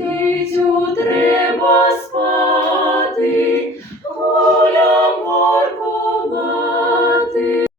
птицю треба спати.